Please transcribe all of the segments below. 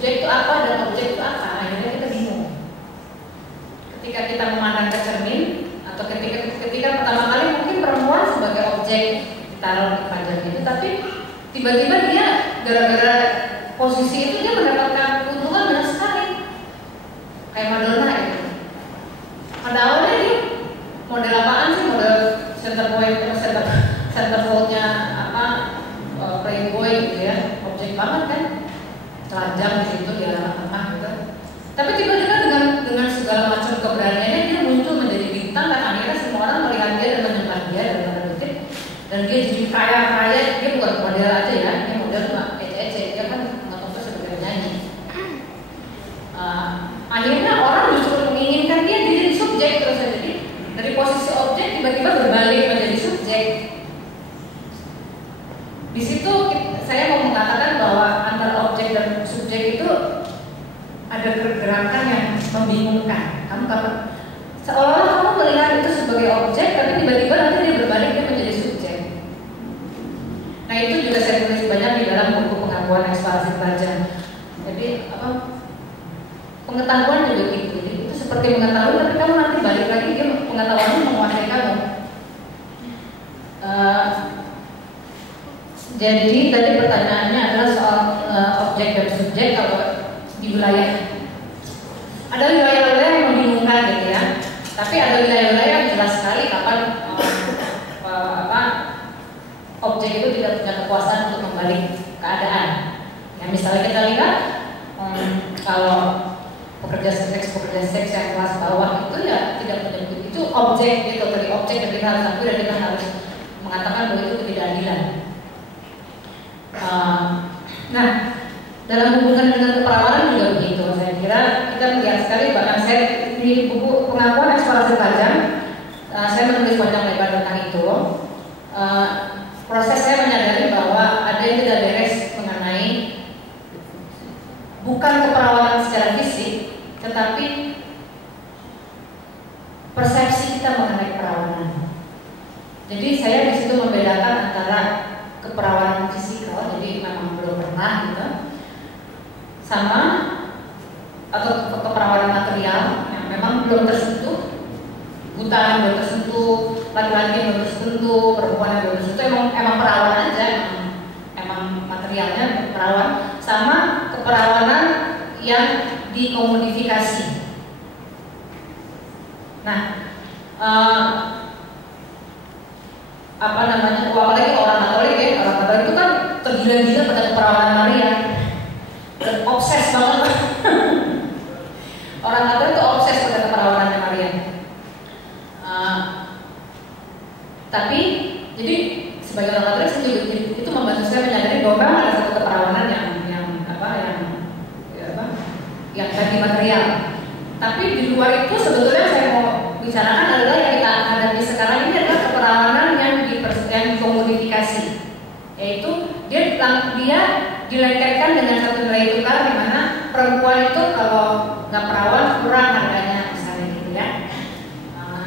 subjek itu apa dan objek itu apa, akhirnya kita bingung. Ketika kita memandang ke cermin atau ketika pertama kali mungkin perempuan sebagai objek ditaruh di pajak itu, tapi tiba-tiba dia gara-gara posisi itu dia mendapatkan keuntungan banyak sekali. Kayak Madonna itu. Pada awalnya dia model apaan sih, model centerfold-nya apa, Playboy gitu ya, objek banget kan, telanjang di situ di anak tengah gitu. Tapi tiba-tiba dengan segala macam keberaniannya dia muncul menjadi bintang dan akhirnya semua orang melihat dia dan menyembah dia dalam tanda kutip, dan dia jadi kaya. Dia bukan model aja ya, dia model nggak ece-ece, dia kan nggak sebagai penyanyi. Akhirnya orang justru menginginkan dia jadi subjek terus saja. Jadi dari posisi objek tiba-tiba berbalik menjadi subjek. Di situ saya mau mengatakan bahwa antara objek dan subjek itu ada pergerakan yang membingungkan. Kamu seolah-olah kamu melihat itu sebagai objek, tapi tiba-tiba nanti dia berbalik, dia menjadi subjek. Nah itu juga saya tulis banyak di dalam buku pengakuan eksplorasi pelajaran. Jadi pengetahuan juga gitu. Jadi itu seperti mengetahui, tapi kamu nanti balik lagi dia pengetahuanmu menguasai kamu. Jadi tadi pertanyaannya adalah soal objek dan subjek. Kalau di wilayah ada wilayah-wilayah yang membingungkan gitu ya, tapi ada wilayah-wilayah yang jelas sekali kapan objek itu tidak punya kekuasaan untuk membalik keadaan. Ya, misalnya kita lihat kalau pekerja seks yang kelas bawah itu ya tidak punya itu objek gitu, dari objek yang kita harus akui dan kita harus mengatakan bahwa itu ketidakadilan. Nah, dalam hubungan dengan keperawanan juga begitu. Saya kira kita melihat sekali, bahkan saya di buku pengakuan eksplorasi tajam saya menulis panjang lebar tentang itu. Proses saya menyadari bahwa ada yang tidak beres mengenai bukan keperawanan secara fisik, tetapi persepsi kita mengenai keperawanan. Jadi saya di situ membedakan antara keperawanan fisikal, jadi memang belum pernah gitu, sama atau keperawanan material yang memang belum tersentuh, butaan belum tersentuh, laki-laki belum tersentuh, perempuan belum tersentuh, emang perawan aja, emang materialnya perawan, sama keperawanan yang dikomodifikasi. Nah, apalagi orang Katolik ya, orang Katolik itu kan tergila-gila pada keperawanan Maria, obses banget. Orang Katolik itu obses pada keperawanannya Maria. Tapi jadi sebagai orang Katolik itu membantu saya menyadari bahwa ada satu keperawanan yang tadi material. Tapi di luar itu sebetulnya saya mau bicarakan adalah yang kita hadapi sekarang ini adalah keperawanan yang dikomodifikasi, yaitu dia dilengketkan dengan satu nilai tukar di mana perempuan itu kalau nggak perawan kurang harganya misalnya gitu ya.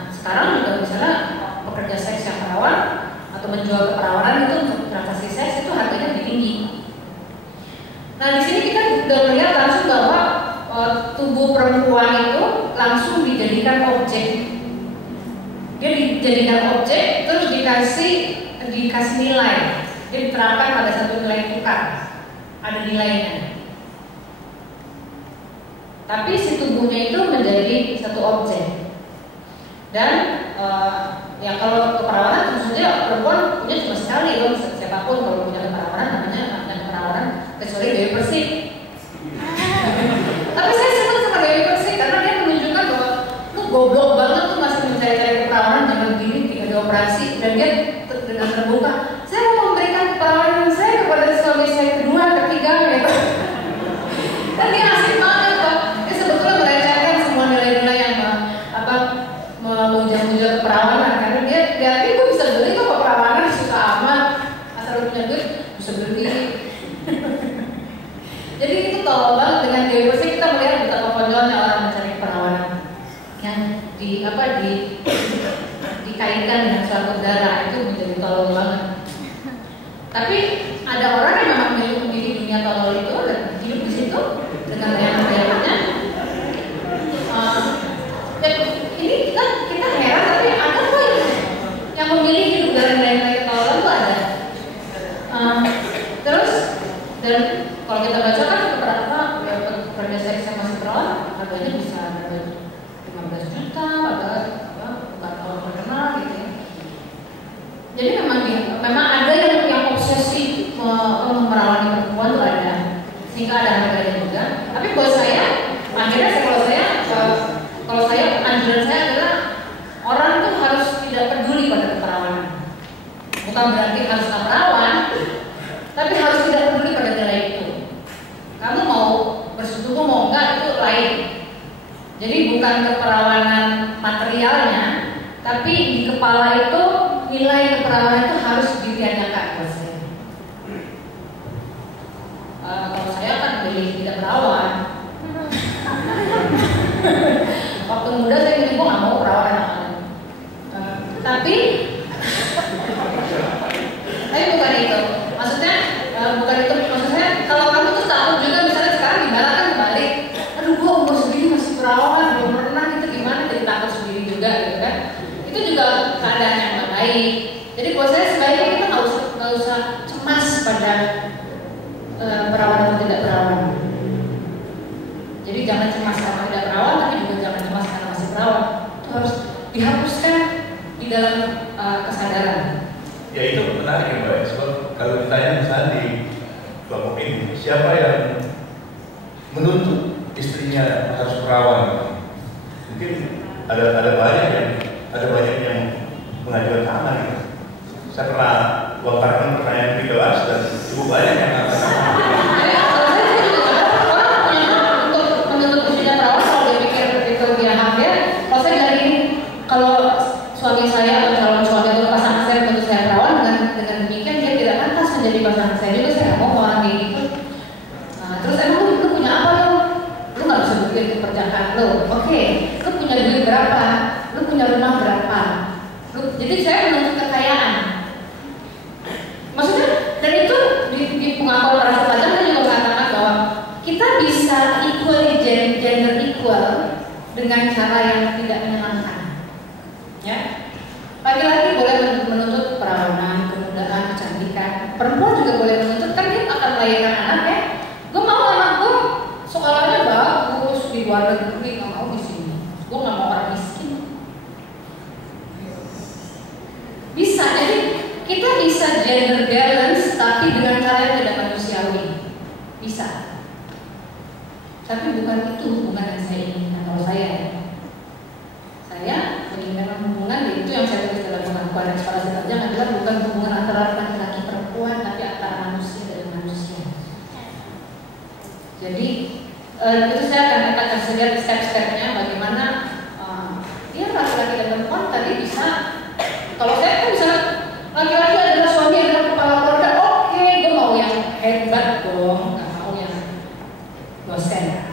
Sekarang juga misalnya pekerja seks yang perawan atau menjual keperawanan itu untuk transaksi seks itu harganya lebih tinggi. Nah di sini kita sudah melihat langsung bahwa tubuh perempuan itu langsung dijadikan objek. Dia dijadikan objek terus dikasih nilai. Dia diterapkan pada satu nilai tukar. Ada nilainya. Tapi si tubuhnya itu menjadi satu objek. Dan ya kalau keperawanan tentu saja perempuan punya cuma sekali loh. Siapapun kalau punya keperawanan namanya keperawanan kecuali Dewi Persik. Tapi saya senang sama Dewi Persik karena dia menunjukkan bahwa lu goblok banget tuh masih mencari-cari keperawanan zaman gini ketika dioperasi, dan dia dengan terbuka, saya mau memberikan keperawanan saya kepada suami saya kedua, ketiga gitu. Dan dia asik banget Pak. Dia sebetulnya melecehkan semua nilai-nilai yang memuja-muja keperawanan, karena dia gue bisa beli kok keperawanan, suka amat asal lu punya duit bisa beli. Jadi itu tolong banget dengan Dewi Persik kita melihat betapa konyolnya orang mencari keperawanan yang dikaitkan dengan suatu darah, itu menjadi tolong banget. Tapi ada orang yang memang memilih dunia tolol itu dan hidup di situ dengan bayangan-bayangannya. Dan ini kita heran, tapi ada kok yang memilih hidup dalam bayangan ketahuan itu ada. Terus dan kalau kita baca kan beberapa pada saat saya masih perawan, harganya bisa ada 15 juta, ada bukan orang terkenal gitu ya. Jadi memang ada yang obsesi merawani perempuan itu ada, sehingga ada harganya juga. Tapi buat saya, akhirnya kalau saya anjuran saya adalah orang tuh harus tidak peduli pada keperawanan. Bukan berarti harus perawan, tapi harus tidak peduli pada nilai itu. Kamu mau bersekutu mau enggak itu lain. Jadi bukan keperawanan materialnya, tapi di kepala itu nilai keperawanan itu harus ditiadakan buat saya. Kalau saya kan pilih tidak perawan. Waktu muda saya pilih nggak mau perawan. Tapi bukan itu. Maksudnya bukan itu. Maksudnya kalau kamu tuh takut juga misalnya sekarang gimana kan kembali. Aduh gua umur segini masih perawan, belum pernah gitu gimana jadi takut sendiri juga gitu kan. Itu juga keadaan yang nggak baik. Jadi buat saya sebaiknya kita nggak usah cemas pada perawan atau tidak perawan. Jadi jangan cemas karena tidak perawan, tapi juga jangan cemas karena masih perawan. Itu harus dihapuskan di dalam kesadaran. Ya itu menarik ya Mbak, sebab kalau ditanya misalnya di kelompok ini, siapa yang menuntut istrinya harus perawan? Mungkin ada banyak yang mengajukan tangan. Saya pernah lontarkan pertanyaan di kelas dan cukup banyak yang mengatakan. Kalau suami saya atau calon suami atau pasangan saya menurut saya perawan dengan demikian dia tidak pantas menjadi pasangan saya juga, saya nggak mau orang kayak gitu. Terus emang lu punya apa lo? Lu nggak bisa buktiin kepercayaan lo. Oke, lu punya duit berapa? Lu punya rumah berapa? Jadi saya menuntut kekayaan. Maksudnya dan itu di pengakuan para pelajar saya juga mengatakan bahwa kita bisa gender equal dengan cara yang tidak menyenangkan. Ya, laki-laki boleh menuntut perawanan, kemudaan, kecantikan. Perempuan juga boleh menuntut, kan dia akan melahirkan anak ya. Gue mau anak gue sekolahnya bagus di luar negeri, nggak mau di sini. Gue nggak mau orang miskin. Bisa, jadi kita bisa gender balance, tapi dengan cara yang tidak manusiawi. Bisa. Tapi bukan itu hubungan yang saya inginkan kalau saya. Saya menginginkan hubungan, itu yang saya tulis dalam pengakuan eksplorasi terjang adalah bukan hubungan antara laki-laki perempuan, tapi antara manusia dan manusia. Jadi itu saya akan kasih lihat step-stepnya bagaimana ya laki-laki dan perempuan tadi bisa. Kalau saya kan bisa laki-laki adalah suami adalah kepala keluarga, oke, gue mau yang hebat dong, nggak mau yang dosen.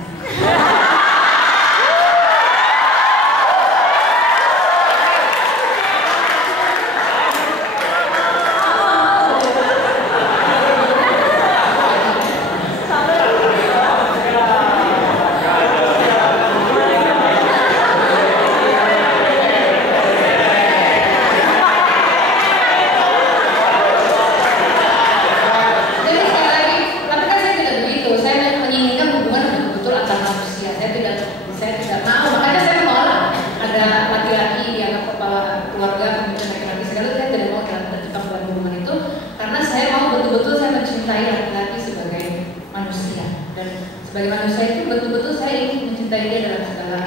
Sebagai manusia itu betul-betul saya ingin mencintai dia dalam segala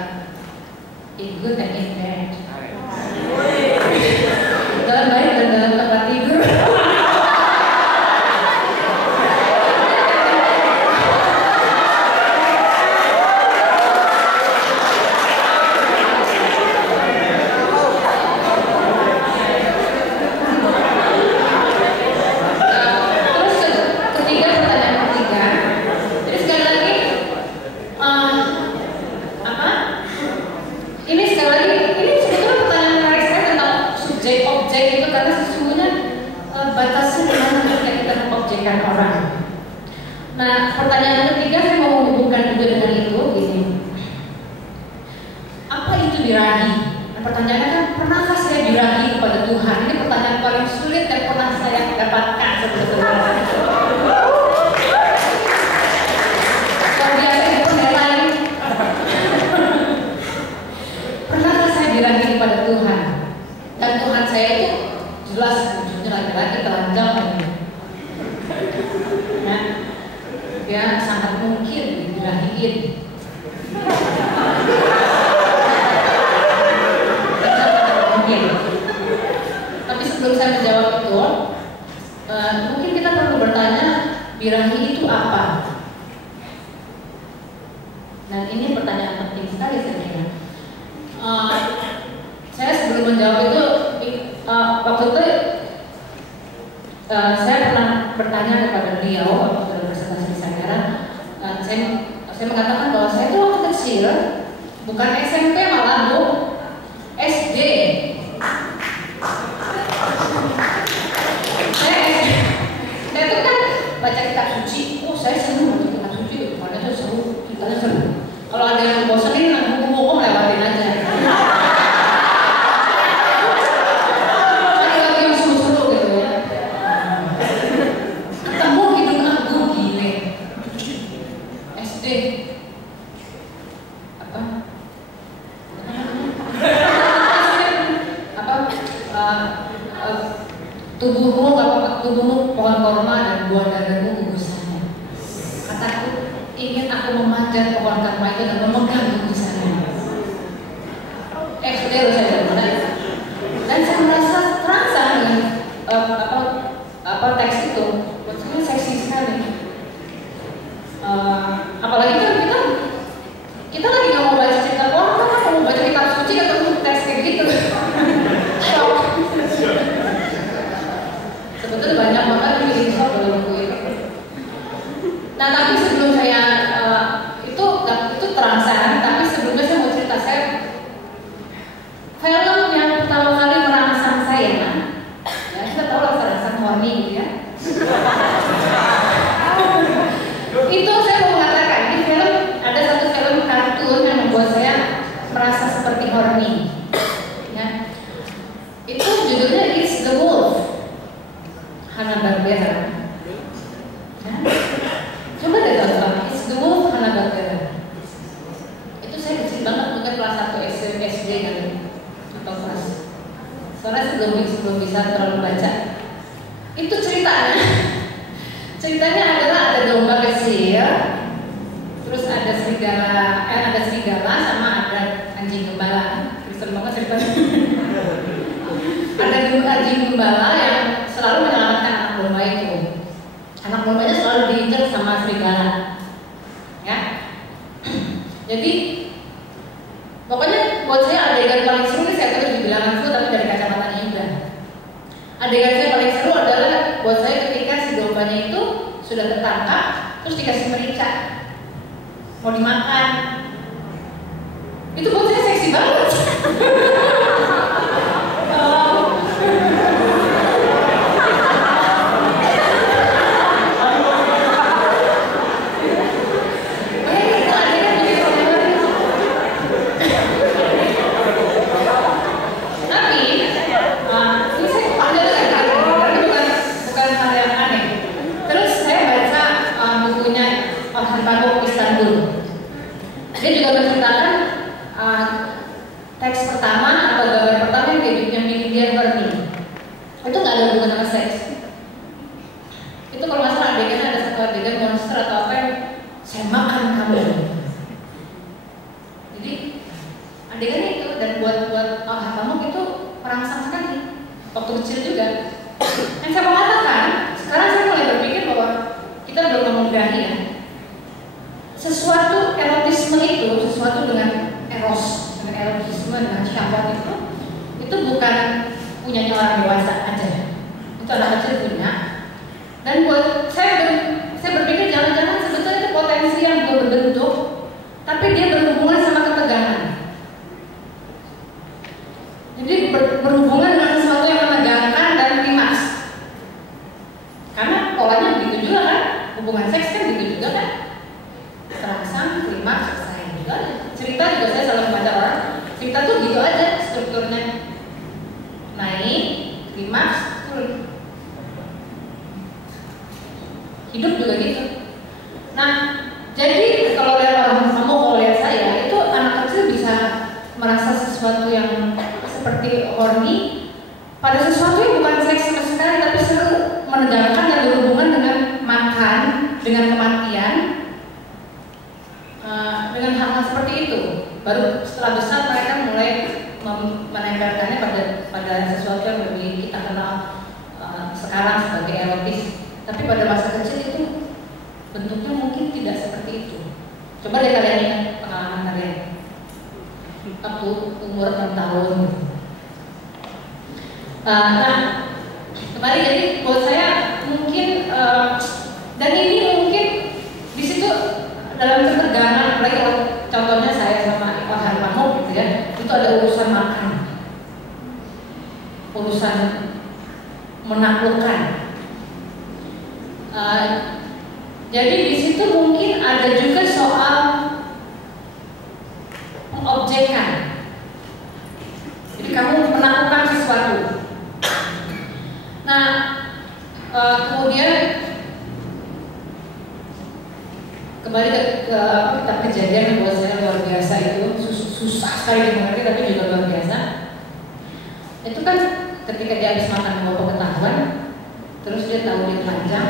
in good and in bad, dalam baik dan dalam tempat tidur. Nah, pertanyaan ketiga saya mau menghubungkan juga dengan itu, gini. Apa itu birahi? Nah, pertanyaannya kan, pernahkah saya birahi kepada Tuhan? Ini pertanyaan paling sulit yang pernah saya dapatkan sebetulnya. Kalau biasa itu lain. Pernahkah saya birahi kepada Tuhan? Dan Tuhan saya itu jelas wujudnya laki-laki telanjang. Nah, dia sangat mungkin dibirahiin. Tapi sebelum saya menjawab itu, mungkin kita perlu bertanya, birahi itu apa? Nah, ini pertanyaan penting sekali saya kira. Saya sebelum menjawab itu, waktu itu saya pernah bertanya kepada beliau waktu dalam presentasi di Sagara. Saya mengatakan bahwa saya itu waktu kecil, bukan SMP malah Bu, SD. Saya itu kan baca kitab suci. Oh, saya senang baca kitab suci, karena itu seru, ceritanya seru. Kalau ada yang bosanin, buku-buku lewatin aja. Ada lagi yang seru-seru gitu ya. Ketemu hidung aku gile. SD. Tubuhmu pohon korma dan buah dadamu gugusannya. Kataku, ingin aku memanjat pohon korma itu dan memegang gugusannya. SD saya mulai, dan saya merasa terangsang dengan teks itu. Buat saya seksi sekali. Apalagi kan kita lagi nggak mau baca cerita porno, kan mau baca kitab suci ketemu teks kayak gitu. Sebetulnya banyak banget yang bikin shock dalam buku itu. Nah, tapi sebelum saya itu terangsang, tapi sebelumnya saya mau cerita saya film yang pertama kali merangsang saya, kan? Ya, kita tahu lah merangsang horny gitu ya. Itu saya mau mengatakan, ini film, ada satu film kartun yang membuat saya merasa seperti horny. Ya. Itu judulnya It's the Wolf, Hanna-Barbera. Ya. Coba deh tonton It's the Wolf, Hanna-Barbera. Itu saya kecil banget, mungkin kelas 1 SD kali, atau kelas. Soalnya sebelum bisa terlalu baca. Itu ceritanya adalah ada domba kecil, terus ada serigala sama ada anjing gembala. Kristen banget ceritanya. Ada anjing gembala yang selalu menyelamatkan anak domba itu. Anak dombanya selalu diincar sama serigala. Ya. Jadi pokoknya buat saya adegan paling seru ini saya tulis di bilangan full tapi dari kacamatanya juga. Adegan saya paling seru adalah buat saya ketika si dombanya itu sudah tertangkap terus dikasih merica mau dimakan. Itu buat saya seksi banget. Dia juga menceritakan teks pertama atau gambar pertama yang bikin dia horny. Itu nggak ada hubungan sama seks. Itu kalau nggak salah adegannya ada satu adegan monster atau apa yang saya makan kamu. Jadi adegannya itu dan buat kamu itu merangsang sekali. Waktu kecil juga. Yang saya mau katakan, sekarang saya mulai berpikir bahwa kita belum ngomong birahi ya. Sesuatu erotisme itu, sesuatu dengan eros, dengan erotisme, dengan syahwat itu bukan punyanya orang dewasa aja. Itu anak kecil punya. Dan buat saya berpikir jangan-jangan sebetulnya itu potensi yang belum berbentuk, tapi dia berhubungan sama ketegangan. Jadi berhubungan dengan sesuatu yang menegangkan dan klimaks. Karena polanya begitu juga kan. hubungan seks kan gitu juga kan, terangsang, klimaks, selesai juga. Cerita juga saya selalu baca orang, cerita tuh gitu aja strukturnya, naik, klimaks, turun. Hidup juga gitu. Nah, jadi kalau lihat orang kamu, kalau lihat saya, itu anak kecil bisa merasa sesuatu yang seperti horny pada sesuatu yang bukan seks sama sekali, tapi seru, menegangkan dan berhubungan dengan makan, dengan kematian, dengan hal-hal seperti itu. Baru setelah besar mereka mulai menempelkannya pada sesuatu yang lebih kita kenal sekarang sebagai erotis. Tapi pada masa kecil itu bentuknya mungkin tidak seperti itu. Coba deh kalian ingat pengalaman kalian waktu umur 6 tahun. Nah, kembali jadi buat saya mungkin dan ini mungkin di situ dalam ketegangan, apalagi kalau contohnya saya sama Pak Harmano gitu ya, itu ada urusan makan, urusan menaklukkan. Jadi di situ mungkin ada juga soal mengobjekkan. Jadi kamu menaklukkan sesuatu. Nah, kemudian kembali ke kitab Kejadian yang buat saya luar biasa itu, susah sekali dimengerti tapi juga luar biasa. Itu kan ketika dia habis makan buah pengetahuan, terus dia tahu dia telanjang,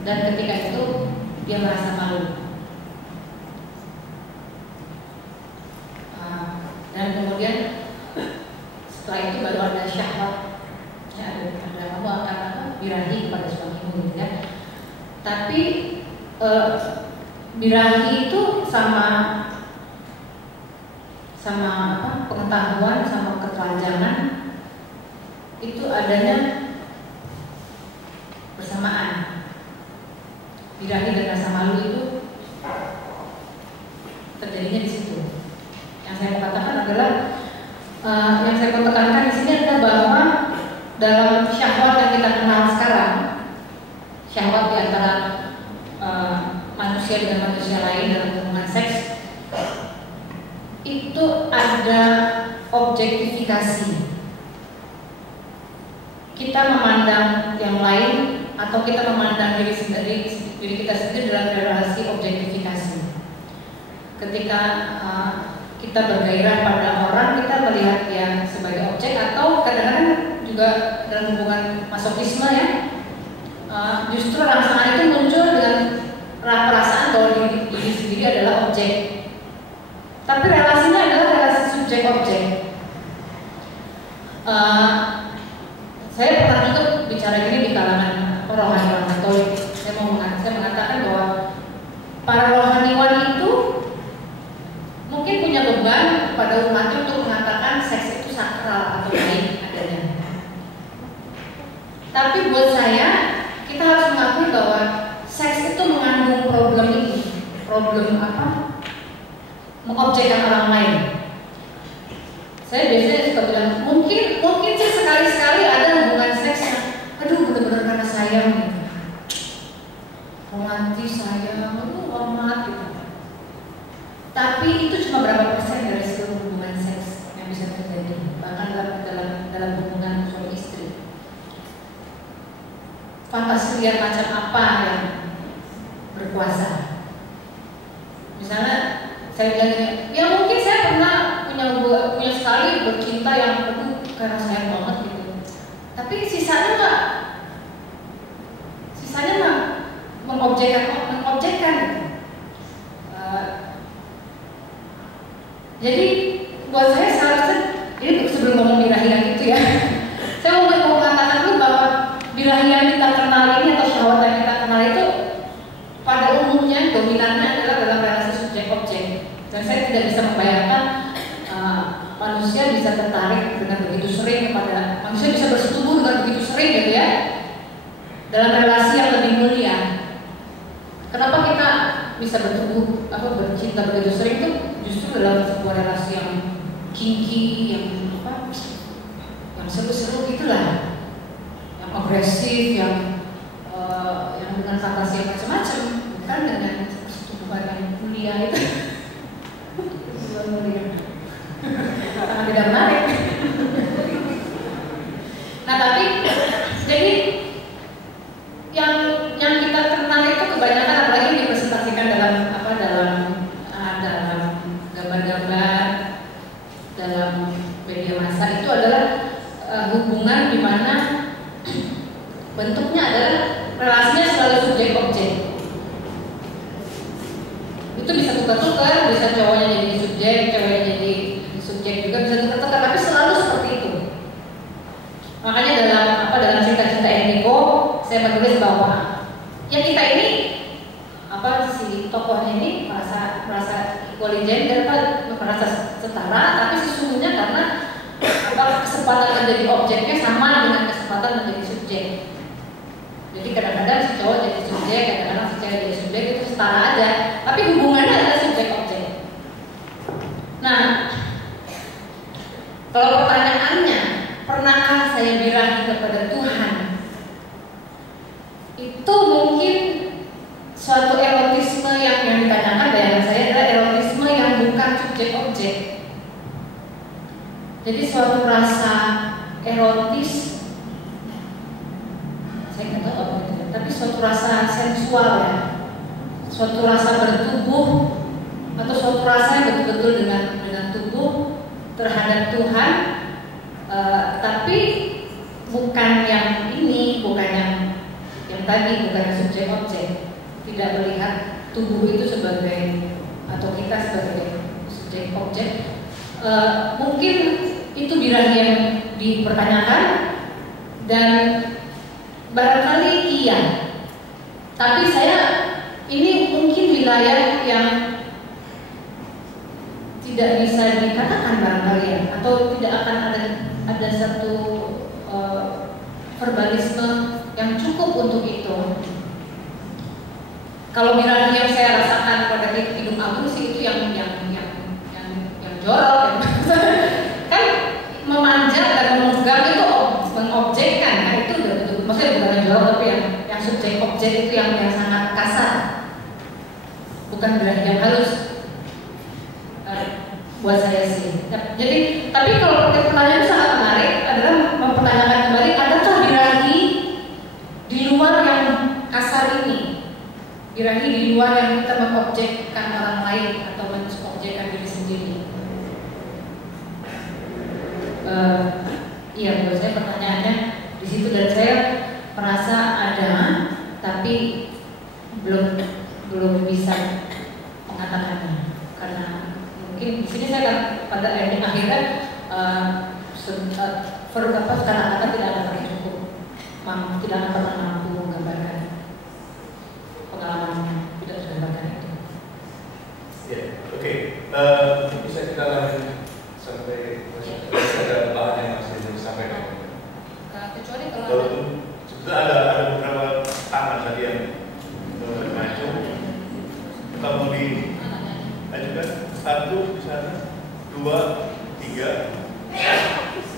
dan ketika itu dia merasa malu. Dan kemudian setelah itu baru ada syahwat, ya, ada kamu akan birahi kepada suamimu gitu ya. Tapi birahi itu sama pengetahuan, sama ketelanjangan itu adanya bersamaan. Birahi dan rasa malu itu terjadinya di situ. Yang saya mau katakan adalah yang saya mau tekankan di sini adalah bahwa dalam syahwat yang kita kenal sekarang, syahwat di antara manusia dengan manusia lain dalam hubungan seks, itu ada objektifikasi. Kita memandang yang lain atau kita memandang diri kita sendiri dalam relasi objektifikasi. Ketika kita bergairah pada orang, kita melihat dia sebagai objek, atau kadang-kadang juga dalam hubungan masokisme ya, justru rangsangan itu muncul dengan perasaan bahwa diri sendiri adalah objek. Tapi relasinya adalah relasi subjek-objek. Saya pernah juga bicara gini di kalangan rohaniwan Katolik. Saya mengatakan bahwa para rohaniwan itu mungkin punya beban pada umatnya untuk mengatakan seks itu sakral atau baik adanya. Tapi buat saya, kita harus mengakui bahwa seks itu mengandung problem ini. Problem apa? Mengobjekkan orang lain. Saya biasanya suka bilang, mungkin sih sekali-sekali ada hubungan seks yang aduh benar-benar karena sayang gitu. Romantis, sayang, amat gitu. Tapi itu cuma berapa persen dari seluruh hubungan seks yang bisa terjadi, bahkan dalam hubungan suami istri. Fantasi liar macam apa yang berkuasa? Misalnya saya bilang, ya mungkin saya pernah punya sekali bercinta yang aduh karena sayang banget gitu. Tapi sisanya mah mengobjekkan gitu. Jadi buat saya seharusnya, ini sebelum ngomong birahi itu ya, saya mau mengatakan dulu bahwa birahi yang kita kenal ini atau syahwat yang kita kenal itu pada umumnya dominannya adalah dalam relasi subjek-objek. Dan saya tidak bisa membayangkan manusia bisa tertarik dengan begitu sering kepada, manusia bisa bersetubuh dengan begitu sering gitu ya, dalam relasi yang lebih mulia. Kenapa kita bisa bertumbuh atau bercinta begitu sering itu justru dalam sebuah relasi yang kinky, yang seru-seru gitulah, yang agresif, yang dengan fantasi yang macam-macam, bukan dengan persetubuhan yang mulia itu. Sangat tidak menarik. Nah tapi jadi yang kita kenal itu kebanyakan, apalagi dipresentasikan dalam gambar-gambar, dalam media massa, itu adalah hubungan di mana bentuknya adalah relasinya selalu subjek objek. Itu bisa tukar-tukar, bisa cowoknya jadi subjek, ceweknya jadi subjek juga, bisa tukar-tukar, tapi selalu seperti itu. Makanya dalam cerita-cerita Enrico saya menulis bahwa ya kita ini si tokohnya ini merasa equally gender, merasa setara, tapi sesungguhnya karena kesempatan menjadi objeknya sama dengan kesempatan menjadi subjek. Jadi kadang-kadang si cowok jadi subjek, kadang-kadang si cewek jadi subjek, itu setara aja, tapi hubungannya adalah subjek objek. Nah, kalau pertanyaannya, pernahkah saya birahi kepada Tuhan? Itu mungkin suatu erotisme yang ditanyakan, bayangan saya adalah erotisme yang bukan subjek objek. Jadi suatu rasa erotis, saya nggak tahu apa itu, tapi suatu rasa sensual ya, suatu rasa bertubuh atau suatu rasa yang betul-betul dengan tubuh terhadap Tuhan, tapi bukan yang ini, bukan yang tadi, bukan yang subjek objek. Tidak melihat tubuh itu sebagai atau kita sebagai subjek objek. Mungkin itu birahi yang dipertanyakan, dan barangkali iya. Tapi saya ini mungkin wilayah yang tidak bisa dikatakan barangkali ya, atau tidak akan ada satu verbalisme yang cukup untuk itu. Kalau birahi yang saya rasakan pada Kidung Agung sih itu yang jorok, kan memanjat dan memegang itu mengobjekkan, kan itu udah betul. Maksudnya bukan jorok, tapi yang subjek objek itu yang sangat kasar, bukan birahi yang halus. Buat saya sih. Jadi, tapi kalau pertanyaan sangat menarik adalah mempertanyakan kembali, adakah birahi di luar yang kasar ini? Birahi di luar yang kita mengobjekkan orang lain atau mengobjekkan diri sendiri. Iya, menurut saya pertanyaannya di situ, dan saya merasa ada, tapi belum bisa mengatakannya karena mungkin di sini saya akan pada akhirnya kata-kata tidak akan cukup, tidak akan pernah mampu menggambarkan pengalaman tidak tergambarkan itu. Ya, oke. Bisa kita lanjut sampai ada bahan yang masih belum disampaikan. Kecuali kalau sebetulnya ada beberapa tangan tadi yang maju. Kita mau diajukan 1 di sana, 2, 3,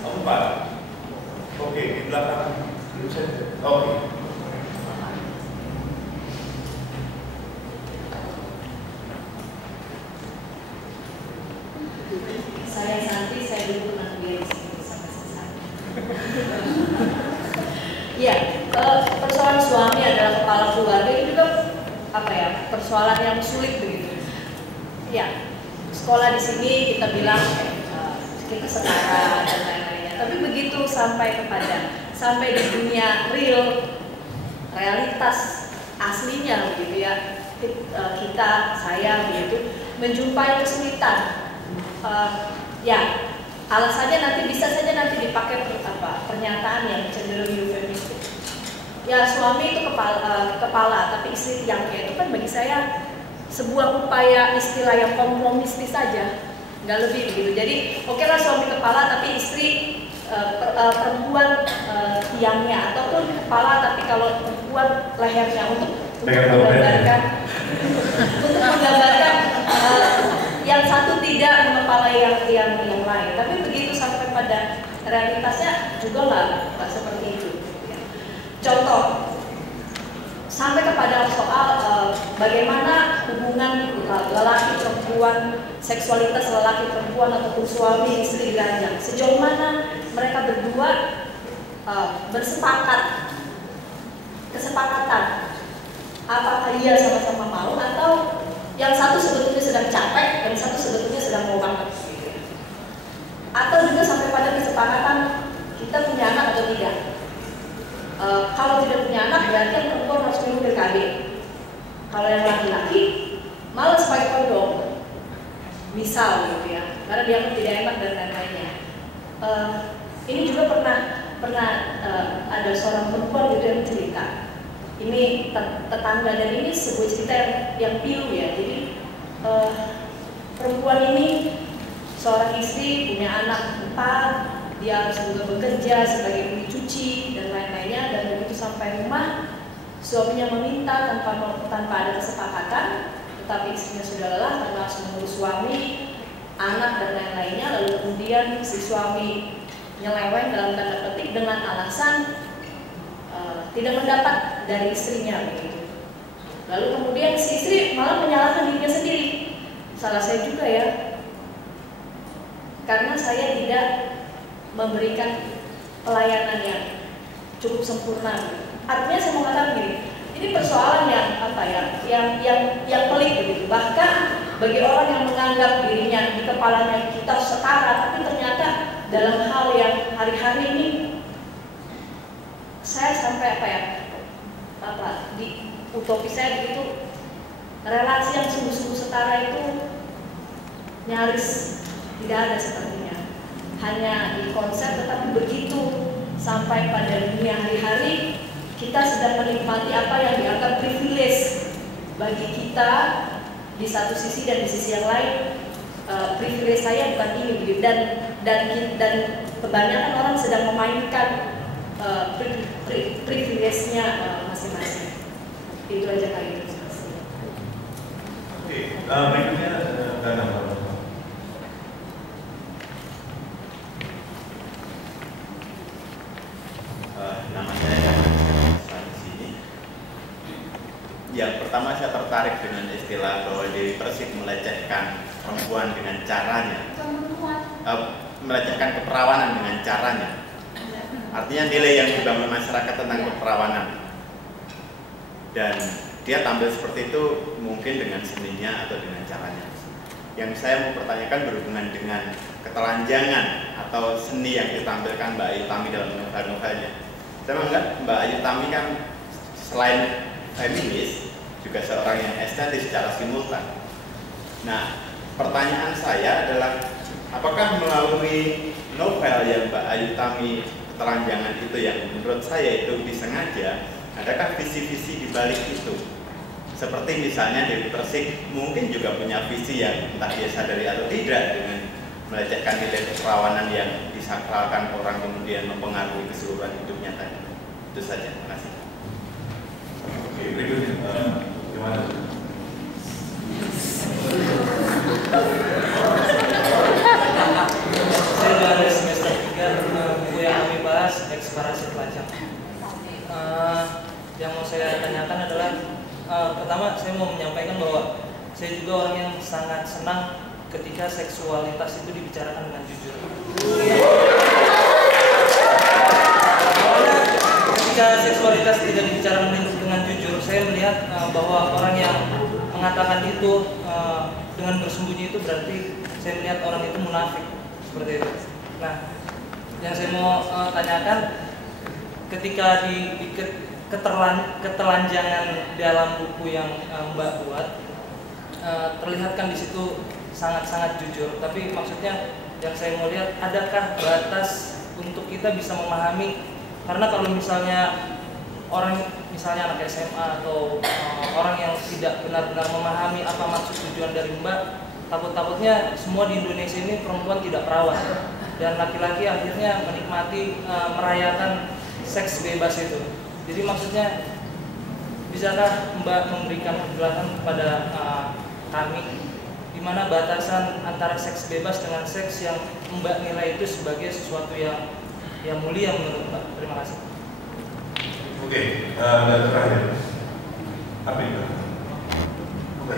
4. Oke, di belakang. Oke. Saya Santi, saya dulu pernah kuliah di sini sampai selesai. Iya, persoalan suami adalah kepala keluarga itu juga persoalan yang sulit begitu. Ya, sekolah di sini kita bilang kita setara dan lain-lainnya. Tapi begitu sampai di dunia realitas aslinya begitu ya, saya begitu menjumpai kesulitan. Ya, alasannya bisa saja dipakai pernyataan yang cenderung eufemistik. Ya, suami itu kepala, tapi istri tiangnya itu kan bagi saya sebuah upaya istilah yang kompromistis saja, nggak lebih begitu. Jadi oke lah suami kepala, tapi istri perempuan tiangnya, ataupun kepala tapi kalau perempuan lehernya, untuk menggambarkan yang satu tidak mengepalai yang lain. Tapi begitu sampai pada realitasnya juga nggak seperti itu. Contoh, sampai kepada bagaimana hubungan lelaki perempuan, seksualitas lelaki perempuan ataupun suami istri diranjang, sejauh mana mereka berdua kesepakatan apakah ia sama-sama mau atau yang satu sebetulnya sedang capek dan satu sebetulnya sedang mau banget, atau juga sampai pada kesepakatan kita punya anak atau tidak. Kalau tidak punya anak berarti yang perempuan harus minum PKB. Kalau yang laki-laki malas pakai kondom, misal gitu ya, karena dia tidak enak dan lain-lainnya. Ini juga pernah ada seorang perempuan gitu yang cerita. Ini tetangga, dan ini sebuah cerita yang pilu ya. Jadi perempuan ini seorang istri punya anak 4, dia harus juga bekerja sebagai kuli cuci dan lain-lainnya, dan begitu sampai rumah suaminya meminta tanpa ada kesepakatan, tetapi istrinya sudah lelah karena harus mengurus suami, anak dan lain-lainnya, lalu kemudian si suami nyeleweng dalam tanda petik dengan alasan tidak mendapat dari istrinya begitu. Lalu kemudian si istri malah menyalahkan dirinya sendiri. Salah saya juga ya, karena saya tidak memberikan pelayanan yang cukup sempurna. Artinya saya mau katakan gini, ini persoalan yang pelik begitu. Bahkan bagi orang yang menganggap dirinya di kepalanya kita setara, tapi ternyata dalam hal yang hari-hari ini saya sampai di utopi saya begitu, relasi yang sungguh-sungguh setara itu nyaris tidak ada sepertinya. Hanya di konsep, tetapi begitu sampai pada dunia hari-hari kita sedang menikmati apa yang dianggap privilege bagi kita di satu sisi, dan di sisi yang lain privilege saya bukan ini begitu, dan kebanyakan orang sedang memainkan privilege-nya masing-masing. Itu aja kali ini. Oke, berikutnya nama saya di sini. Yang pertama, saya tertarik dengan istilah bahwa Dewi Persik melecehkan perempuan dengan caranya, melecehkan keperawanan dengan caranya. Artinya nilai yang dibangun masyarakat tentang keperawanan, dan dia tampil seperti itu mungkin dengan seninya atau dengan caranya. Yang saya mau pertanyakan berhubungan dengan ketelanjangan atau seni yang ditampilkan Mbak Ayu Tami dalam novel-novelnya. Saya menganggap Mbak Ayu Tami kan selain feminis juga seorang yang estetis secara simultan. Nah, pertanyaan saya adalah apakah melalui novel yang Mbak Ayu Tami ketelanjangan itu, yang menurut saya itu disengaja, adakah visi-visi di balik itu? Seperti misalnya Dewi Persik mungkin juga punya visi yang entah dia sadari atau tidak dengan melecehkan nilai keperawanan yang disakralkan orang kemudian mempengaruhi keseluruhan hidupnya tadi. Itu saja, terima kasih. Oke, berikutnya gimana? Saya dari semester 3, buku yang kami bahas eksplorasi pelajar. Yang mau saya tanyakan adalah pertama, saya mau menyampaikan bahwa saya juga orang yang sangat senang ketika seksualitas itu dibicarakan dengan jujur. Ketika seksualitas tidak dibicarakan dengan jujur, saya melihat bahwa orang yang mengatakan itu dengan bersembunyi itu berarti saya melihat orang itu munafik, seperti itu. Nah, yang saya mau tanyakan, ketika di ketelanjangan dalam buku yang Mbak buat, terlihatkan di situ sangat-sangat jujur. Tapi maksudnya yang saya mau lihat, adakah batas untuk kita bisa memahami? Karena kalau misalnya orang, misalnya anak SMA atau orang yang tidak benar-benar memahami apa maksud tujuan dari Mbak, takut-takutnya semua di Indonesia ini perempuan tidak perawan dan laki-laki akhirnya menikmati merayakan seks bebas itu. Jadi maksudnya, bisakah Mbak memberikan penjelasan kepada kami di mana batasan antara seks bebas dengan seks yang Mbak nilai itu sebagai sesuatu yang mulia menurut Mbak? Terima kasih. Oke, dan terakhir, apa itu? Oh.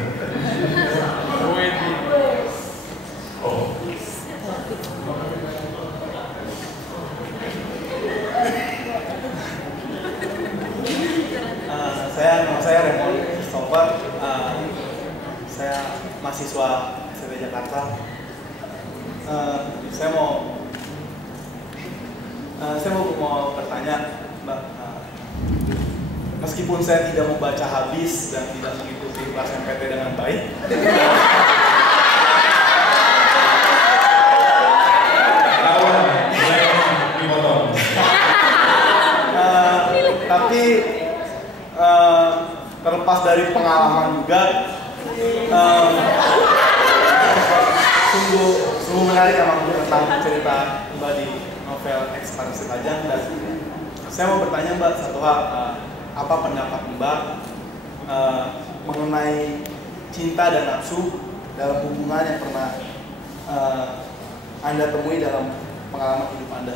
Nama saya Raymond Christopher. Saya mahasiswa SMB Jakarta. Saya mau bertanya, Mbak. Meskipun saya tidak membaca habis dan tidak mengikuti kelas MPT dengan baik, tapi terlepas dari pengalaman juga, sungguh menarik emang tentang cerita Mbak di novel Ekspansi Lajang. Dan saya mau bertanya Mbak satu hal, apa pendapat Mbak mengenai cinta dan nafsu dalam hubungan yang pernah Anda temui dalam pengalaman hidup Anda?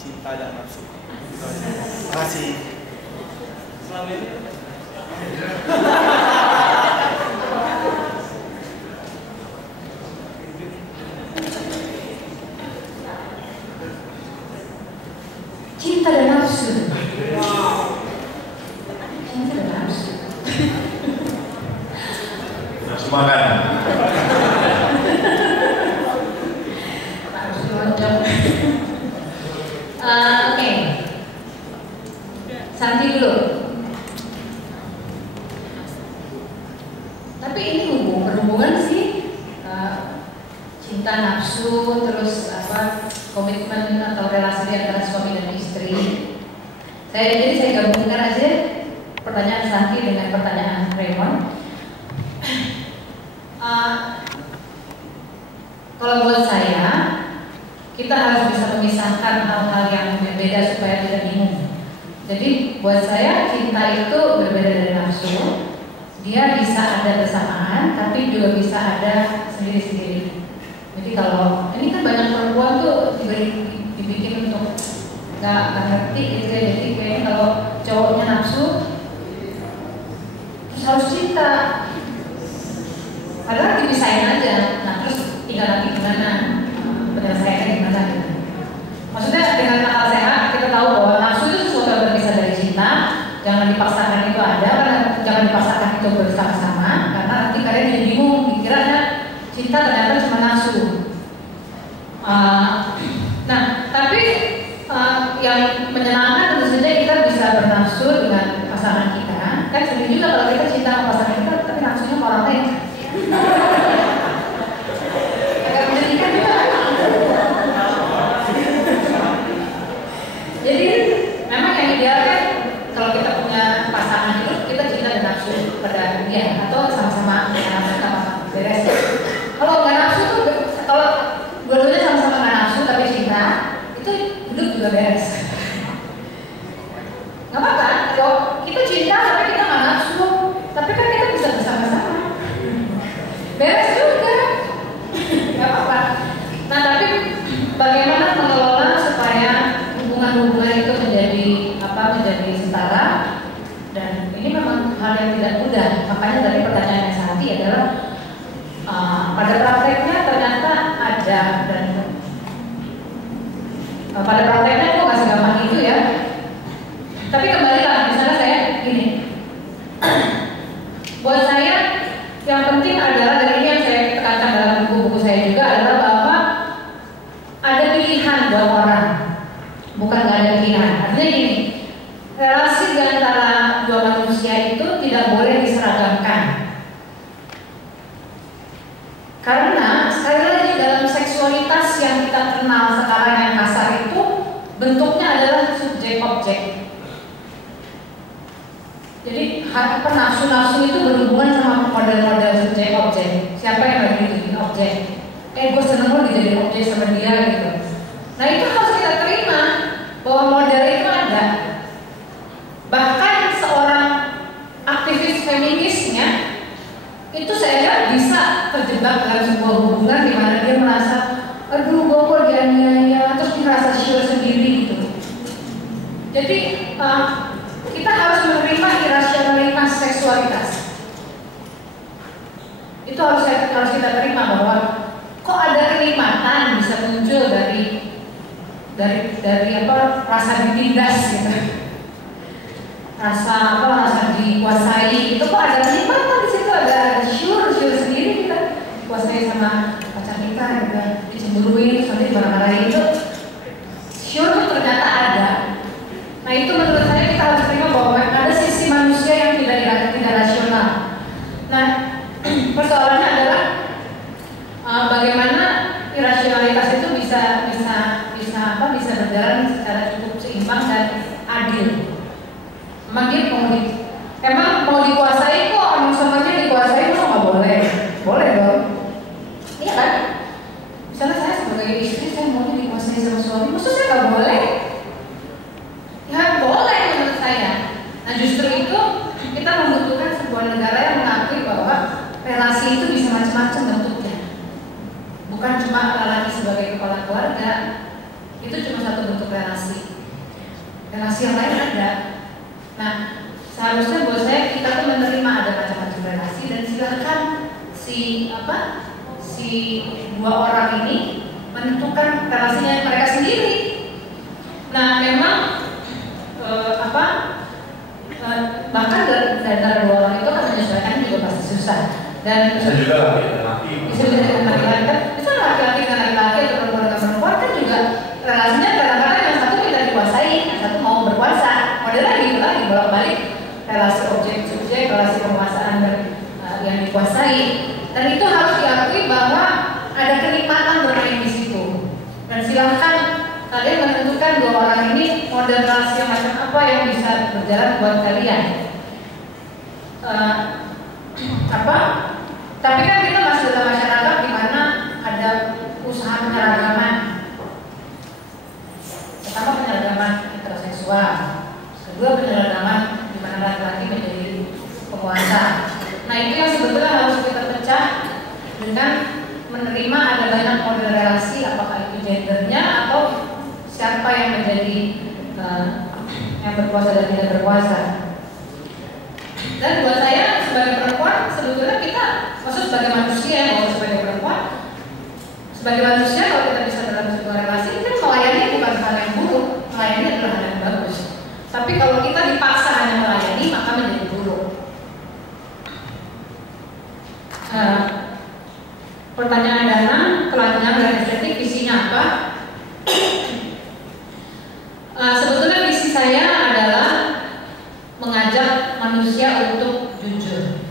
Cinta dan nafsu. Terima kasih. Selama ini cinta dan nafsu. Cinta dan nafsu. Nafsu makan. Nafsu lonjong. Oke. Santi dulu. Tapi ini berhubungan sih, cinta, nafsu, terus komitmen atau relasi antara suami dan istri. Jadi saya gabungkan aja pertanyaan Santi dengan pertanyaan Raymond. Kalau buat saya, kita harus bisa memisahkan hal-hal yang berbeda supaya tidak bingung. Jadi buat saya cinta itu berbeda dari nafsu. Dia bisa ada bersamaan, tapi juga bisa ada sendiri-sendiri. Jadi kalau ini kan banyak perempuan tuh dibikin untuk nggak ngerti gitu ya. Jadi kayaknya kalau cowoknya nafsu, terus harus cinta. Padahal dipisahin aja. Nah terus tinggal nanti gimana penyelesaiannya gimana gitu. Maksudnya dengan akal sehat kita tahu bahwa nafsu itu sesuatu yang berpisah dari cinta. Jangan dipaksakan itu ada, jangan dipaksakan itu bersama-sama, karena nanti kalian jadi bingung, dikiranya cinta ternyata cuma nafsu. Nah, tapi yang menyenangkan tentu saja kita bisa bernafsu dengan pasangan kita. Kan sedih juga kalau kita cinta sama pasangan kita, tapi nafsunya sama orang lain. Agak menyedihkan juga. Jadi memang yang ideal kan kalau kita punya pasangan itu kita cinta dan nafsu pada dia atau sama-sama beres. Kalau nggak nafsu tuh, kalau dua-duanya sama-sama nggak nafsu tapi cinta, itu hidup juga beres. Nggak apa-apa, kalau kita cinta tapi kita nggak nafsu, tapi kan kita bisa bersama-sama. Beres juga, nggak apa-apa. Nah tapi bagaimana mengelola supaya hubungan-hubungan itu menjadi setara, dan ini memang hal yang tidak mudah. Makanya dari pertanyaan yang Santi adalah pada prakteknya ternyata ada, dan pada prakteknya kok nggak segampang itu ya. Tapi kembali lah, misalnya saya gini, buat saya yang penting adalah, dan ini yang saya tekankan dalam buku-buku saya juga adalah bahwa ada pilihan buat orang, bukan nggak ada pilihan. Artinya gini, relasi di antara dua manusia itu tidak boleh diseragamkan. Karena sekali lagi dalam seksualitas yang kita kenal sekarang yang kasar itu bentuknya adalah subjek objek. Jadi nafsu-nafsu itu berhubungan sama model-model subjek objek. Siapa yang lagi jadi objek? Gue seneng lo dijadiin objek sama dia gitu. Nah itu harus kita terima bahwa model itu ada. Bahkan seorang aktivis feminisnya itu saya lihat bisa terjebak dalam sebuah hubungan di mana dia merasa, aduh gue kok dianiaya, terus dia merasa sure sendiri gitu. Jadi kita harus menerima irasionalitas seksualitas. Itu harus kita terima bahwa kok ada kenikmatan bisa muncul dari apa, rasa ditindas gitu, rasa dikuasai, itu kok ada kenikmatan di situ, ada sure sendiri kita dikuasai sama pacar kita, gitu, dicemburuin, soalnya marah-marahin, itu sure ternyata ada. Nah itu menurut saya kita harus terima bahwa ada sisi manusia yang tidak rasional. Nah persoalannya adalah bagaimana irasionalitas itu bisa berjalan secara cukup seimbang dan adil. Emang mau dikuasai kok, emang semuanya dikuasai kok nggak boleh? Boleh dong, iya kan? Misalnya saya sebagai istri, saya maunya dikuasai sama suami, maksudnya nggak boleh? Ya boleh menurut saya. Nah justru itu kita membutuhkan sebuah negara yang mengakui bahwa relasi itu bisa macam-macam bentuknya. Bukan cuma laki sebagai kepala keluarga, itu cuma satu bentuk relasi. Relasi yang lain ada. Nah seharusnya buat saya kita tuh menerima ada macam-macam relasi dan silakan si dua orang ini menentukan relasinya mereka sendiri. Nah memang bahkan dari dua orang itu kan menyesuaikan juga pasti susah. Dan bisa juga laki-laki. Bisa dengan laki-laki kan, bisa laki-laki dengan laki-laki atau perempuan dengan perempuan kan juga relasinya kadang-kadang yang satu tidak dikuasai, yang satu mau berkuasa. Modelnya gitu lagi bolak-balik relasi objek-subjek, relasi penguasaan yang dikuasai. Dan itu harus diakui bahwa ada kenikmatan bermain di situ. Dan silahkan kalian menentukan dua orang ini model relasi yang macam apa yang bisa berjalan buat kalian. Tapi kan kita masih dalam masyarakat di mana ada usaha penyeragaman. Pertama penyeragaman heteroseksual, kedua penyeragaman di mana laki-laki menjadi penguasa. Nah itu yang sebetulnya harus kita pecah dengan menerima ada banyak model relasi, apakah itu gendernya atau siapa yang menjadi yang berkuasa dan tidak berkuasa. Dan buat saya sebagai perempuan sebetulnya kita, maksud sebagai manusia, maksud sebagai perempuan, sebagai manusia kalau kita bisa dalam sebuah relasi, itu melayani bukan hal yang buruk, melayani adalah hal yang bagus. Tapi kalau kita dipaksa hanya melayani maka menjadi buruk. Pertanyaan Dana, telanjang dan estetik visinya apa? Sebetulnya visi saya adalah mengajak manusia untuk jujur.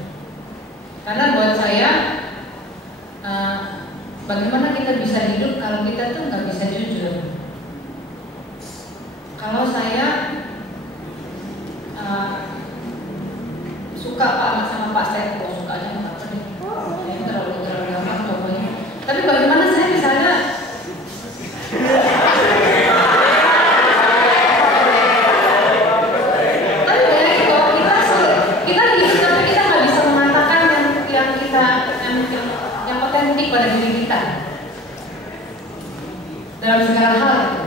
Karena buat saya bagaimana kita bisa hidup kalau kita tuh nggak bisa jujur. Kalau saya suka banget sama Pak Seto, suka aja nggak terlalu gampang pokoknya. Tapi bagaimana saya misalnya pada diri kita dalam segala hal itu.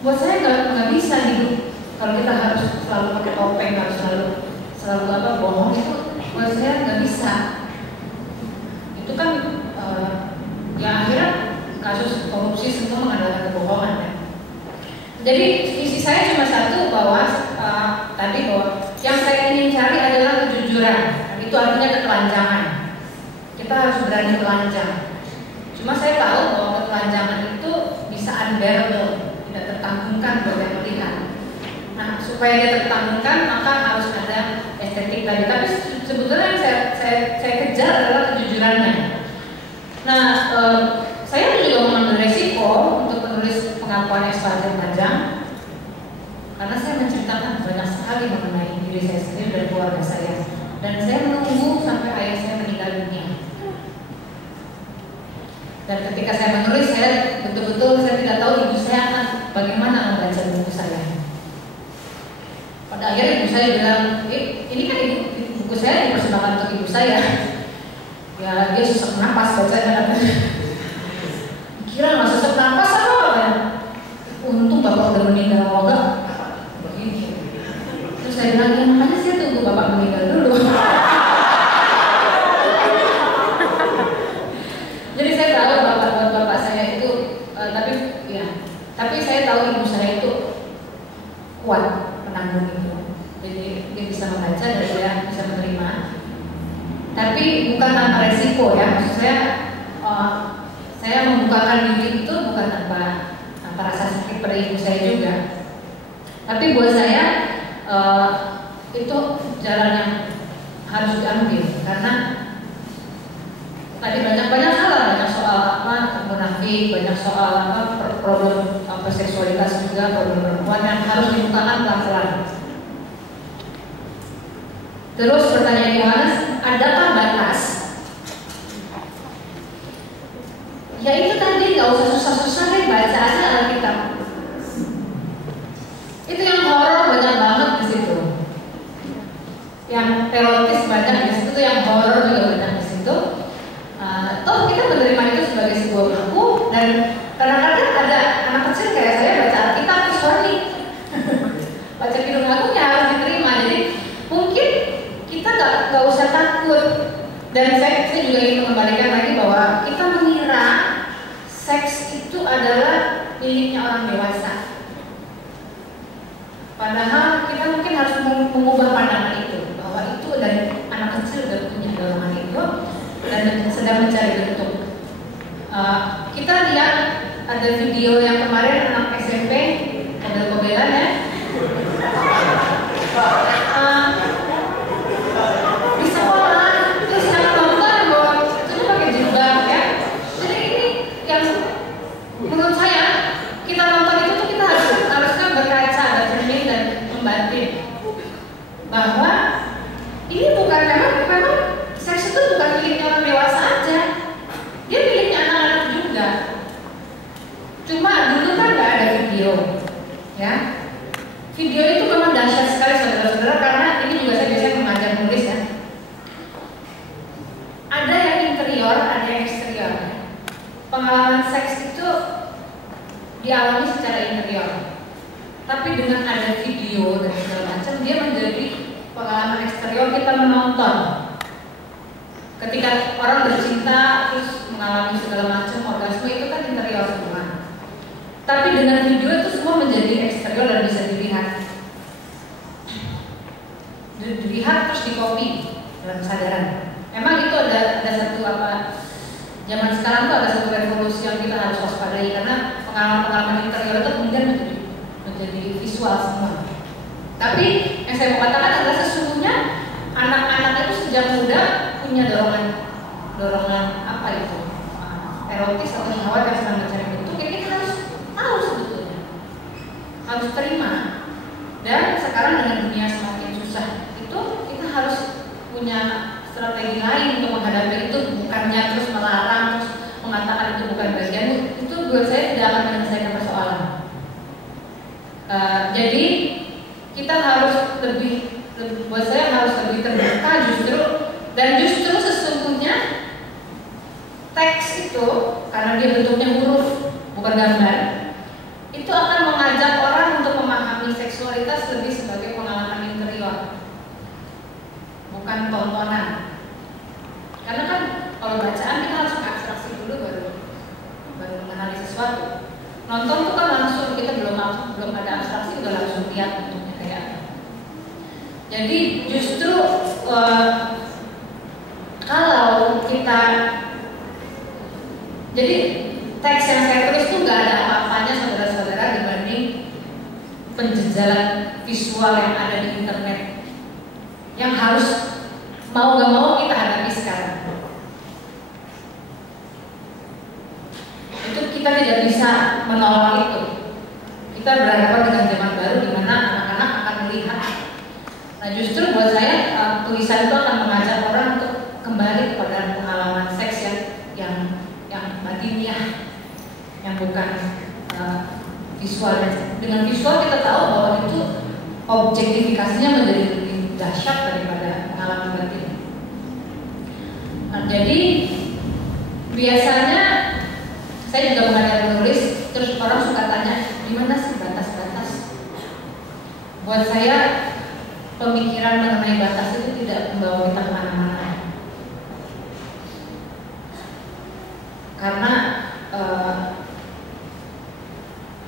Buat saya nggak bisa hidup kalau kita harus selalu pakai topeng, harus selalu bohong, itu buat saya nggak bisa. Itu kan ya akhirnya kasus korupsi semua mengandalkan kebohongan ya. Jadi visi saya cuma satu, bahwa tadi bahwa yang saya ingin cari adalah kejujuran. Itu artinya ketelanjangan. Kita harus berani telanjang. Cuma saya tahu bahwa ketelanjangan itu bisa unbearable, tidak tertanggungkan buat yang melihat. Nah, supaya dia tertanggungkan maka harus ada estetik tadi. Tapi sebetulnya yang saya kejar adalah kejujurannya. Nah, saya juga mengambil resiko untuk menulis pengakuan ekspatriat panjang karena saya menceritakan banyak sekali mengenai diri saya sendiri dan keluarga saya. Dan saya menunggu sampai ayah saya meninggal dunia. Dan ketika saya menulis, saya betul-betul saya tidak tahu ibu saya akan bagaimana membaca buku saya. Pada akhirnya ibu saya bilang, ini kan buku saya dipersembahkan untuk ibu saya. Ya dia sesak napas bacanya. Kira nggak sesak napas apa? Untung bapak udah meninggal, enggak begini. Terus saya bilang, ya makanya saya tunggu bapak meninggal dulu. kuat menanggung itu. Jadi dia bisa membaca dan dia bisa menerima. Tapi bukan tanpa resiko ya. Maksud saya membukakan diri itu bukan tanpa rasa sakit pada ibu saya juga. Tapi buat saya itu jalan yang harus diambil karena tadi banyak hal, banyak soal munafik, banyak soal problem seksualitas juga, problem perempuan yang harus dibukakan pelan-pelan. Terus pertanyaan Yohanes, adakah batas? Ya itu tadi, nggak usah susah-susah deh, baca aja Alkitab. Itu yang horor banyak banget di situ, yang erotis banyak di situ, yang horor juga banyak di situ. Toh kita menerima itu sebagai sebuah buku, dan kadang-kadang ada anak kecil kayak saya baca Alkitab terus horny. Baca Kidung Agung ya harus diterima. Jadi mungkin kita nggak usah takut. Dan saya juga ingin mengembalikan lagi bahwa kita mengira seks itu adalah miliknya orang dewasa. Padahal kita mungkin harus mengubah pandangan itu, bahwa itu dari anak kecil udah punya dorongan itu dan sedang mencari bentuk. Kita lihat ada video yang kemarin anak SMP kobel-kobelan ya. Di sekolah terus yang nonton bahwa itu pakai jilbab ya. Jadi ini yang menurut saya kita nonton itu tuh kita harusnya berkaca, bercermin dan membatin bahwa ini bukan memang seks itu bukan miliknya orang dewasa aja, dia miliknya anak-anak juga. Cuma dulu kan nggak ada video, ya. Video itu memang dahsyat sekali saudara-saudara, karena ini juga saya biasanya mengajar nulis ya. Ada yang interior, ada yang eksterior. Pengalaman seks itu dialami secara interior, tapi dengan ada video dan segala macam, dia menjadi pengalaman eksterior. Kita menonton ketika orang bercinta terus mengalami segala macam orgasme, itu kan interior semua. Tapi dengan video itu semua menjadi eksterior dan bisa dilihat terus dikopi dalam kesadaran. Memang itu ada satu zaman sekarang tuh ada satu revolusi yang kita harus waspadai, karena pengalaman-pengalaman interior itu kemudian menjadi visual semua. Tapi yang saya mau katakan adalah sesungguhnya anak-anak itu sejak muda punya dorongan apa itu erotis atau syahwat yang sedang mencari bentuk, ya kita harus tahu sebetulnya, harus terima. Dan sekarang dengan dunia semakin susah itu, kita harus punya strategi lain untuk menghadapi itu, bukannya terus melarang, terus mengatakan itu bukan bagian. Itu buat saya tidak akan menyelesaikan persoalan. Jadi kita harus buat saya harus lebih terbuka justru, dan justru sesungguhnya teks itu karena dia bentuknya huruf bukan gambar, itu akan mengajak orang untuk memahami seksualitas lebih sebagai pengalaman interior, bukan tontonan. Karena kan kalau bacaan kita harus abstraksi dulu baru mengenali sesuatu. Nonton tuh kan langsung, kita belum ada abstraksi udah langsung lihat bentuknya kayak apa. Jadi justru kalau kita, jadi teks yang saya tulis itu nggak ada apa-apanya saudara-saudara dibanding penjejalan visual yang ada di internet, yang harus mau gak mau kita hadapi sekarang. Itu kita tidak bisa menolak itu. Kita berhadapan dengan zaman baru di mana anak-anak akan melihat. Nah justru buat saya tulisan itu akan mengajak orang untuk kembali kepada pengalaman seks yang batiniah, yang bukan visual. Dengan visual kita tahu bahwa itu objektifikasinya menjadi lebih dahsyat daripada pengalaman batin. Nah, jadi biasanya saya juga mengajar menulis, terus orang suka tanya, gimana sih batas-batas? Buat saya pemikiran mengenai batas itu tidak membawa kita kemana-mana, karena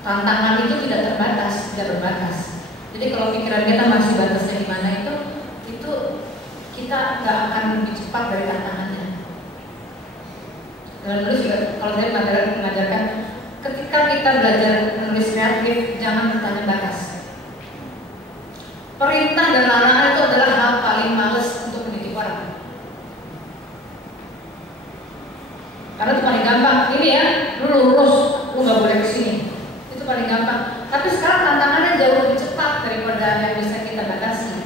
tantangan itu tidak terbatas, tidak berbatas. Jadi kalau pikiran kita masih batasnya di mana itu kita nggak akan lebih cepat dari tantangannya. Dan dulu juga kalau saya mengajarkan ketika kita belajar menulis kreatif jangan bertanya batas. Perintah dan larangan itu adalah hal paling males untuk mendidik orang. Karena itu paling gampang. Ini ya, lu lurus, lu nggak boleh kesini. Itu paling gampang. Tapi sekarang tantangannya jauh lebih cepat daripada yang bisa kita batasi.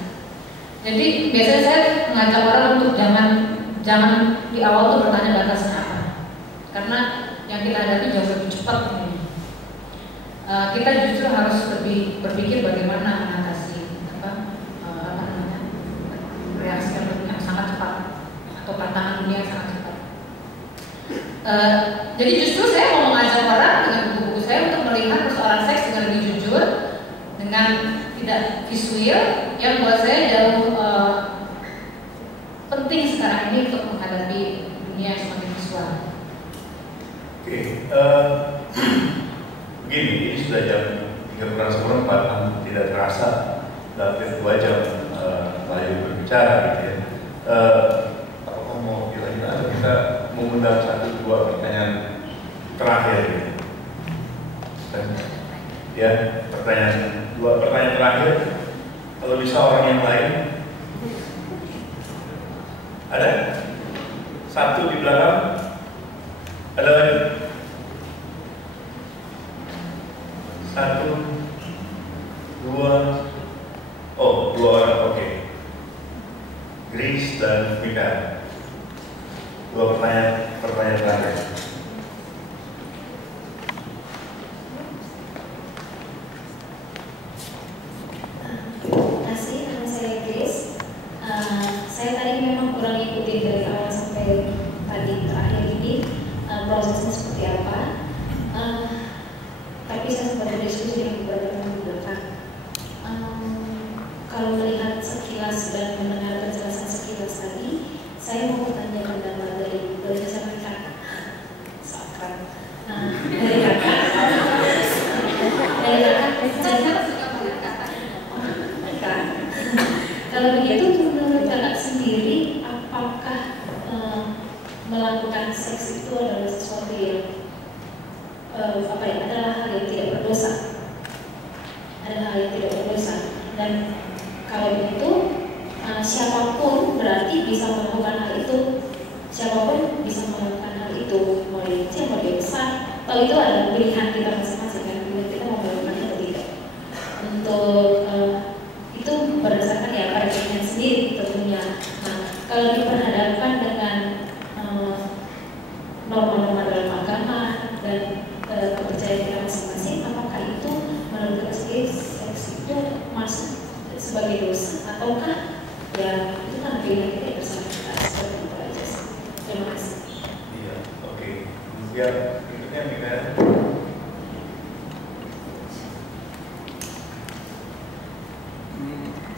Jadi biasanya saya mengajak orang untuk jangan di awal tuh bertanya batasnya apa. Karena yang kita hadapi jauh lebih cepat ini. Kita justru harus lebih berpikir bagaimana mengatasi reaksi yang sangat cepat atau tantangan dunia yang sangat cepat. Jadi justru saya mau mengajak orang dengan buku-buku saya untuk melihat persoalan seks dengan lebih jujur, dengan tidak visual, yang buat saya jauh penting sekarang ini untuk menghadapi dunia yang semakin visual. Oke, begini, ini sudah jam 3:04, tidak terasa hampir 2 jam Bayu berbicara gitu ya. Apakah mau kira-kira atau kita mengundang 1-2 pertanyaan terakhir gitu. Dan, ya, dua pertanyaan terakhir. Kalau bisa orang yang lain ada? 1 di belakang. Ada lagi? 1, 2. Oh, 2 orang, oke. Grace dan Mika. 2 pertanyaan terakhir. Terima kasih, nama saya Grace. Saya tadi memang kurang ikutin dari awal sampai tadi terakhir ini prosesnya seperti apa. Tapi saya sempat berdiskusi dengan beberapa teman di belakang. Kalau melihat sekilas dan mendengar penjelasan sekilas tadi, saya mau bertanya pendapat dari sama kakak. Dari kakak. Kalau begitu, menurut kakak sendiri, apakah melakukan seks itu adalah sesuatu yang adalah hal yang tidak berdosa? Adalah hal yang tidak berdosa. Dan kalau begitu, siapapun berarti bisa melakukan hal itu. Siapapun bisa melakukan hal itu, mau dia kecil, mau dia besar. Kalau itu adalah pilihan kita masing-masing, kan kita mau melakukannya atau tidak. Untuk itu berdasarkan ya pada pilihan sendiri tentunya. Nah, kalau diperhadapkan dengan norma-norma dalam agama dan kepercayaan kita masing-masing, apakah itu menurut kita sendiri seks itu masuk sebagai dosa ataukah ya itu kan pilihan kita bersama kita, seperti itu aja sih. Terima kasih. Iya, oke. Kemudian berikutnya Mika.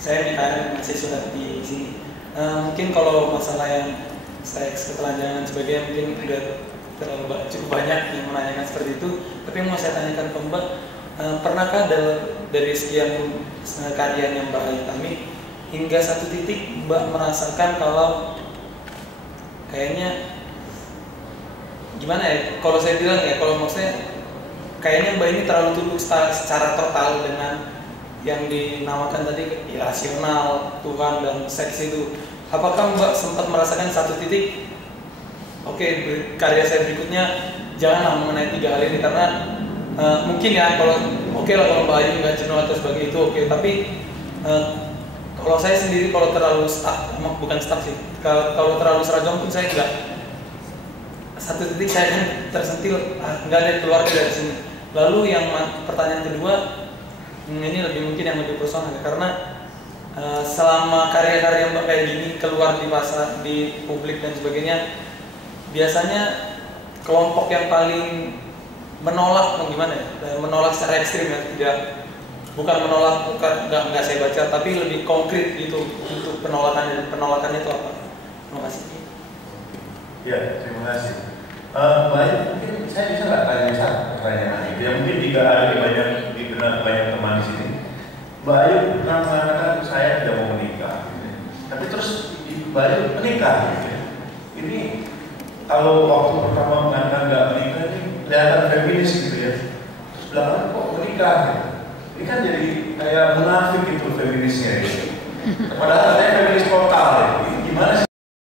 Saya masih sudah di sini. Mungkin kalau masalah yang seks, ketelanjangan sebagainya mungkin udah cukup banyak yang menanyakan seperti itu. Tapi yang mau saya tanyakan ke Mbak, pernahkah dari sekian karyanya Mbak Ayu Tami hingga satu titik Mbak merasakan kalau kayaknya gimana ya? Kalau saya bilang ya, kalau maksudnya kayaknya Mbak ini terlalu tunduk secara total dengan yang dinamakan tadi irasional, Tuhan dan seks itu. Apakah Mbak sempat merasakan satu titik, oke, karya saya berikutnya janganlah mengenai 3 hal ini karena mungkin ya kalau lah kalau Mbak Ayu nggak jenuh atau sebagai itu oke, tapi kalau saya sendiri kalau terlalu stuck, bukan stuck sih, kalau terlalu seragam pun saya nggak, satu titik saya kan tersentil, nggak ada keluarga dari sini. Lalu yang pertanyaan kedua, ini lebih mungkin yang lebih personal karena selama karya-karya Mbak kayak gini keluar di pasar, di publik dan sebagainya, biasanya kelompok yang paling menolak, gimana ya, menolak secara ekstrim ya, bukan menolak, nggak saya baca, tapi lebih konkret gitu untuk penolakannya itu apa? Terima kasih. Ya, terima kasih. Mungkin saya bisa nggak tanya satu pertanyaan ini? Ya mungkin jika ada di benak banyak teman di sini, Mbak Mbak Ayu pernah mengatakan saya tidak mau menikah, tapi terus Mbak Ayu menikah. Gitu. Ini kalau waktu pertama mengatakan nggak menikah ini kelihatan feminis gitu ya. Terus belakangan kok menikah? Gitu. Ini kan jadi kayak munafik itu feminisnya. Gitu. Padahal saya feminis total. Ya. Gimana sih?